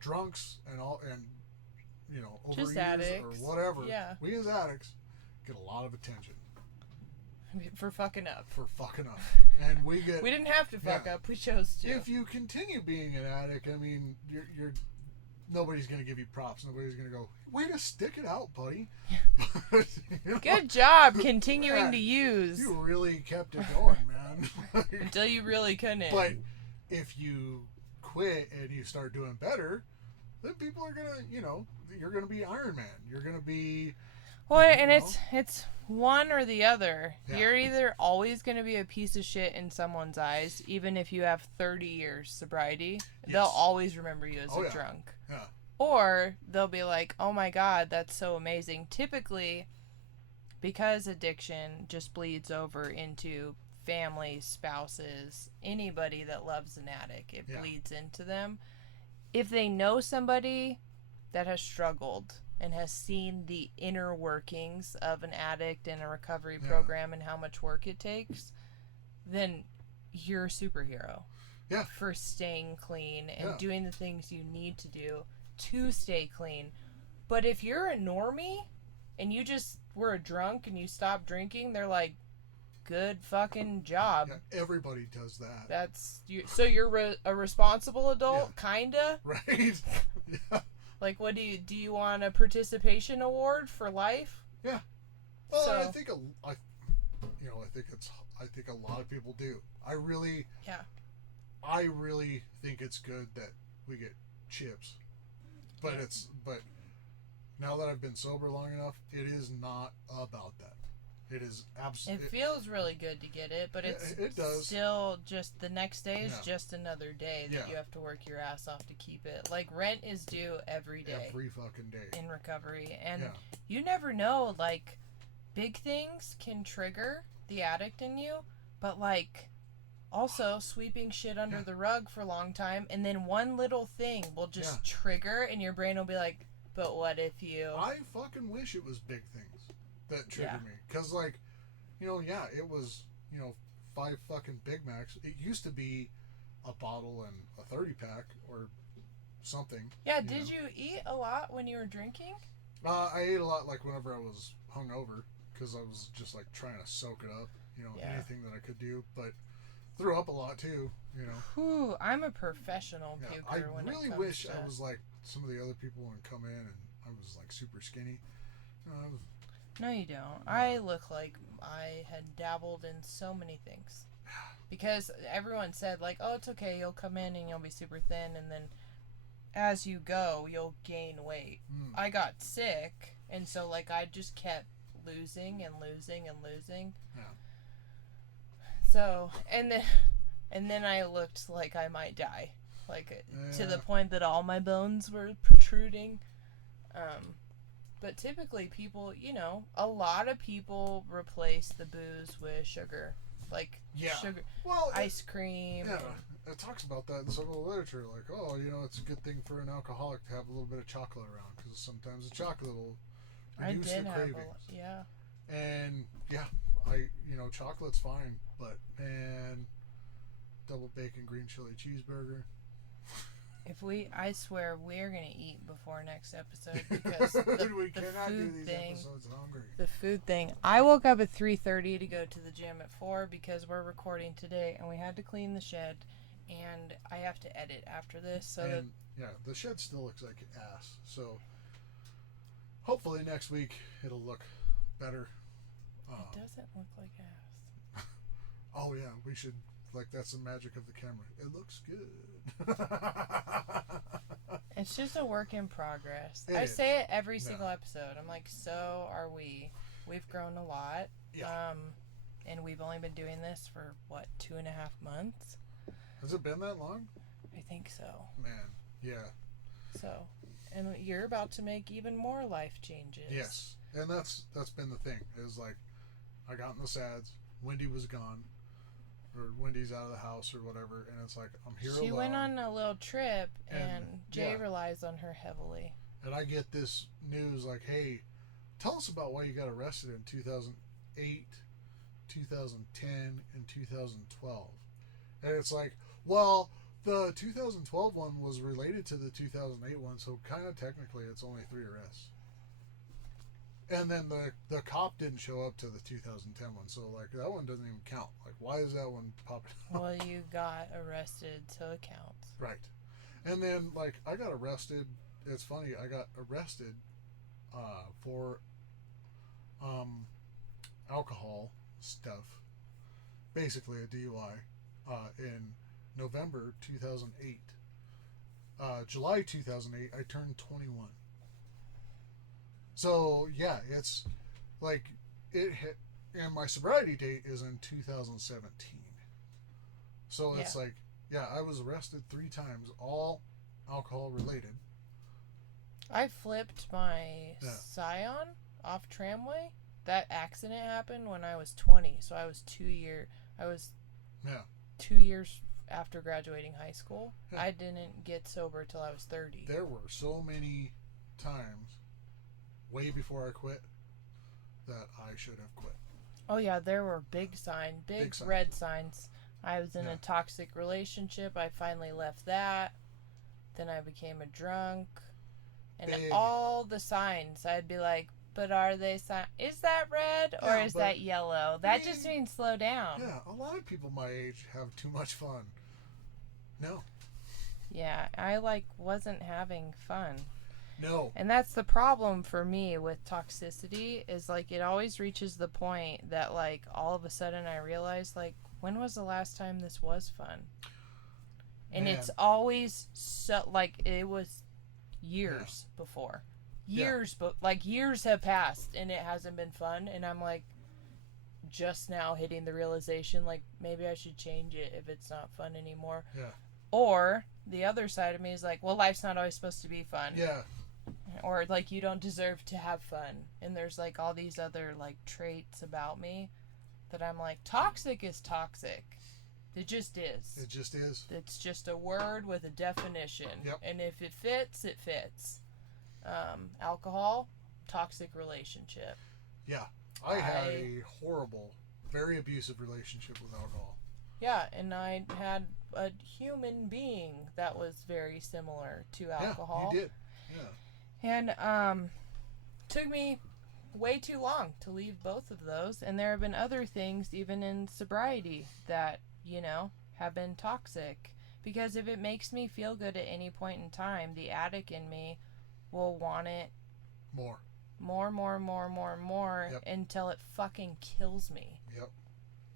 drunks and all, and you know, overusers or whatever, we as addicts get a lot of attention for fucking up. And we didn't have to fuck up, we chose to. If you continue being an addict, I mean, you're nobody's gonna give you props. Nobody's gonna go, way to stick it out, buddy. But, you know, good job continuing to use. You really kept it going, man. Until you really couldn't. But if you quit and you start doing better, then people are gonna, you know, you're gonna be Iron Man. You're gonna be. Well, and it's one or the other. Yeah. You're either always gonna be a piece of shit in someone's eyes, even if you have 30 years sobriety. Yes. They'll always remember you as a drunk. Yeah. Or they'll be like, oh my God, that's so amazing. Typically, because addiction just bleeds over into families, spouses, anybody that loves an addict, it bleeds into them. If they know somebody that has struggled and has seen the inner workings of an addict and a recovery program and how much work it takes, then you're a superhero. Yeah. For staying clean and doing the things you need to do to stay clean. But if you're a normie and you just were a drunk and you stopped drinking, they're like, good fucking job. Yeah, everybody does that. That's you. So you're a responsible adult, kinda. Right. Yeah. Like, what do you want a participation award for life? Yeah. Well, I think I think a lot of people do. I really think it's good that we get chips, but now that I've been sober long enough, it is not about that. It is absolutely. It feels really good to get it, but it does. Still just the next day is just another day that you have to work your ass off to keep it. Like, rent is due every day. Every fucking day. In recovery. And you never know, like, big things can trigger the addict in you, but, like, also sweeping shit under the rug for a long time, and then one little thing will just trigger, and your brain will be like, but what if you... I fucking wish it was big things that triggered me. Because, like, you know, it was, you know, 5 fucking Big Macs. It used to be a bottle and a 30-pack or something. Yeah, did you eat a lot when you were drinking? I ate a lot, like, whenever I was hungover, because I was just, like, trying to soak it up, you know, anything that I could do. But threw up a lot, too, you know. Whew, I'm a professional puker when it comes to... I really wish I was, like, some of the other people would come in and I was, like, super skinny. You know, I was... No, you don't. I look like I had dabbled in so many things. Because everyone said, like, oh, it's okay, you'll come in and you'll be super thin, and then as you go, you'll gain weight. I got sick, and so, like, I just kept losing and losing and losing. Yeah. So, and then I looked like I might die. Like, to the point that all my bones were protruding. But typically people, you know, a lot of people replace the booze with sugar. Like, sugar, ice cream. Yeah, it talks about that in some of the literature. Like, oh, you know, it's a good thing for an alcoholic to have a little bit of chocolate around, because sometimes the chocolate will reduce the cravings. And, you know, chocolate's fine, but, man, double bacon green chili cheeseburger. I swear we're gonna eat before next episode, because we cannot do these episodes hungry. The food thing. I woke up at 3:30 to go to the gym at 4 because we're recording today, and we had to clean the shed, and I have to edit after this. So the shed still looks like ass. So hopefully next week it'll look better. It doesn't look like ass. Oh yeah, we should. Like, that's the magic of the camera. It looks good. It's just a work in progress. I say it every single episode. I'm like, so are we. We've grown a lot. Yeah. and we've only been doing this for, 2.5 months? Has it been that long? I think so. Man, yeah. So, and you're about to make even more life changes. Yes, and that's been the thing, is like, I got in the SADS, Wendy was gone, or Wendy's out of the house or whatever, and it's like, I'm here alone. She went on a little trip, and Jay relies on her heavily. And I get this news like, hey, tell us about why you got arrested in 2008, 2010, and 2012. And it's like, well, the 2012 one was related to the 2008 one, so kind of technically it's only 3 arrests. And then the cop didn't show up to the 2010 one, so like that one doesn't even count. Like, why is that one popping up? Well, you got arrested, so it counts. Right. And then like I got arrested. It's funny. I got arrested for alcohol stuff, basically a DUI, in November 2008. July 2008, I turned 21. So yeah, it's like it hit, and my sobriety date is in 2017. So it's like, yeah, I was arrested 3 times, all alcohol related. I flipped my Scion off tramway. That accident happened when I was 20, so I was 2 years after graduating high school. Yeah. I didn't get sober till I was 30. There were so many times way before I quit that I should have quit. Oh yeah, there were big red signs. I was in a toxic relationship. I finally left that. Then I became a drunk. And all the signs, I'd be like, but are they is that red or is that yellow? That just means slow down. Yeah, a lot of people my age have too much fun. No. Yeah, I wasn't having fun. No. And that's the problem for me with toxicity, is it always reaches the point that all of a sudden I realize when was the last time this was fun? And it's always so it was years before. Years years have passed and it hasn't been fun, and I'm just now hitting the realization maybe I should change it if it's not fun anymore. Yeah. Or the other side of me is well, life's not always supposed to be fun. Yeah. Or you don't deserve to have fun. And there's all these other traits about me that I'm toxic is toxic. It just is. It just is. It's just a word with a definition. Yep. And if it fits, it fits. Alcohol, toxic relationship. Yeah. I had a horrible, very abusive relationship with alcohol. Yeah, and I had a human being that was very similar to alcohol. Yeah, you did. Yeah. And took me way too long to leave both of those. And there have been other things, even in sobriety, that, have been toxic. Because if it makes me feel good at any point in time, the addict in me will want it more, yep. until it fucking kills me. Yep.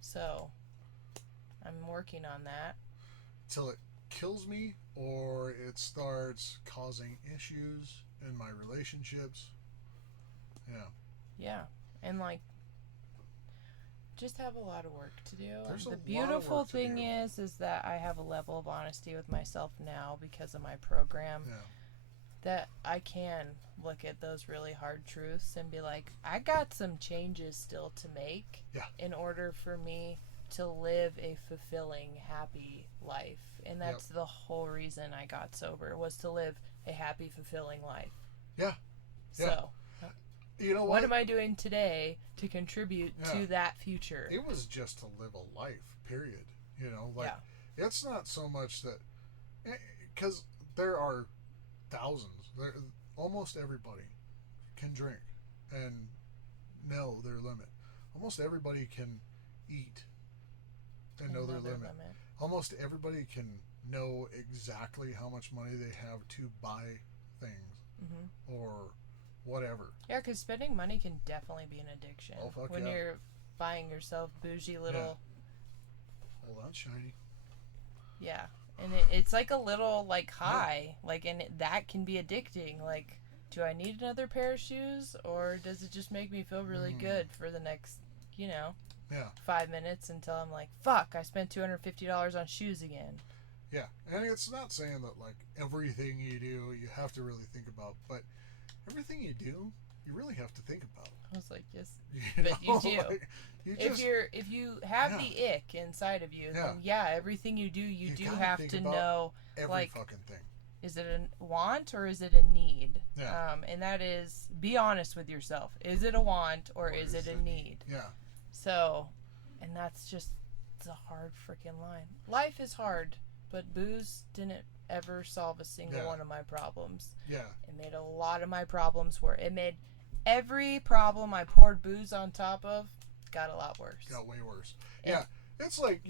So, I'm working on that. Till it kills me, or it starts causing issues in my relationships. Yeah. Yeah. And just have a lot of work to do. There's the beautiful thing is that I have a level of honesty with myself now because of my program. Yeah. That I can look at those really hard truths and be I got some changes still to make in order for me to live a fulfilling, happy life. And that's the whole reason I got sober, was to live a happy, fulfilling life. Yeah. So, you know what am I doing today to contribute to that future? It was just to live a life, period. It's not so much that, because there are thousands. Almost everybody can drink and know their limit. Almost everybody can eat and know their limit. Almost everybody can know exactly how much money they have to buy things or whatever. Yeah, because spending money can definitely be an addiction. Oh, fuck when you're buying yourself bougie little... Yeah. Hold on, shiny. Yeah. And it's a little high, and that can be addicting. Do I need another pair of shoes, or does it just make me feel really good for the next, Yeah. 5 minutes until I'm like, fuck, I spent $250 on shoes again. Yeah, and it's not saying that like everything you do you have to really think about, but everything you do you really have to think about. I was like, yes, you but you do. Like, If you have the ick inside of you, then everything you do, you do have to know every like fucking thing. Is it a want or is it a need? Yeah. And that is, be honest with yourself. Is it a want or is it a need? Yeah. So, and that's just, it's a hard freaking line. Life is hard, but booze didn't ever solve a single one of my problems. Yeah. It made a lot of my problems worse. It made every problem I poured booze on top of got a lot worse. Got way worse. Yeah. It's like,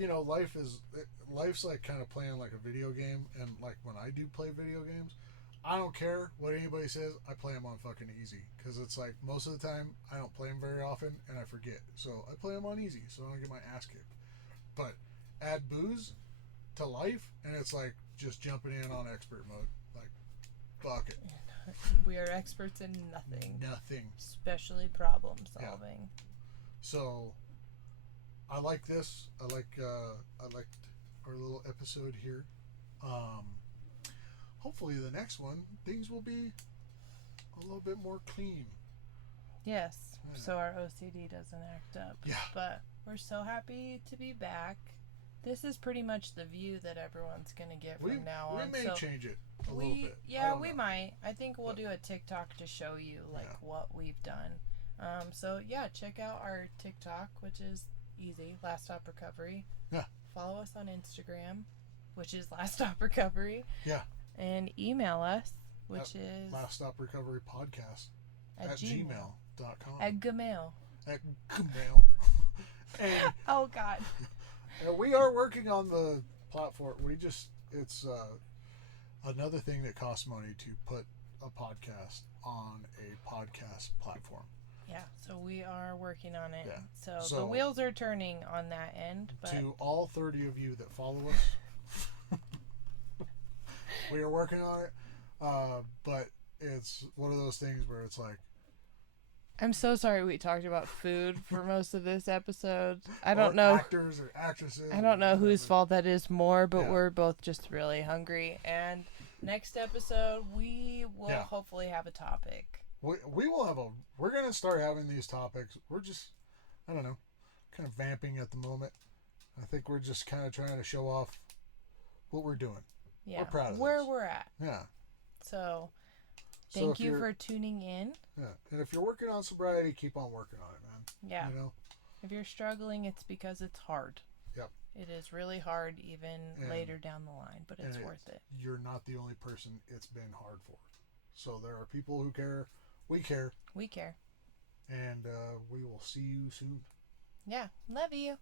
life's like kind of playing like a video game, and like when I do play video games, I don't care what anybody says, I play them on fucking easy, because it's like most of the time I don't play them very often and I forget, so I play them on easy so I don't get my ass kicked. But add booze to life and it's like just jumping in on expert mode, like fuck it. We are experts in nothing, especially problem solving. So I like this. I liked our little episode here. Hopefully the next one things will be a little bit more clean. Yes. Yeah. So our OCD doesn't act up. Yeah. But we're so happy to be back. This is pretty much the view that everyone's gonna get from now on. We may change it a little bit. Yeah, we might. I think we'll do a TikTok to show you what we've done. So yeah, check out our TikTok, which is easy, Last Stop Recovery. Yeah. Follow us on Instagram, which is Last Stop Recovery. Yeah. And email us, which is Last Stop Recovery Podcast at gmail.com. At Gmail. At Gmail. And, oh God. And we are working on the platform. It's another thing that costs money to put a podcast on a podcast platform. Yeah, so we are working on it. Yeah. So the wheels are turning on that end. But to all 30 of you that follow us, we are working on it. But it's one of those things where it's like, I'm so sorry we talked about food for most of this episode. I don't know. Actors or actresses. I don't know whose fault that is more, but we're both just really hungry. And next episode, we will hopefully have a topic. We will have we're going to start having these topics. We're just, I don't know, kind of vamping at the moment. I think we're just kind of trying to show off what we're doing. Yeah. We're proud of where we're at. Yeah. So, thank you for tuning in. Yeah. And if you're working on sobriety, keep on working on it, man. Yeah. If you're struggling, it's because it's hard. Yep. It is really hard even later down the line, but it's worth it. You're not the only person it's been hard for. So there are people who care. We care. We care. And we will see you soon. Yeah. Love you.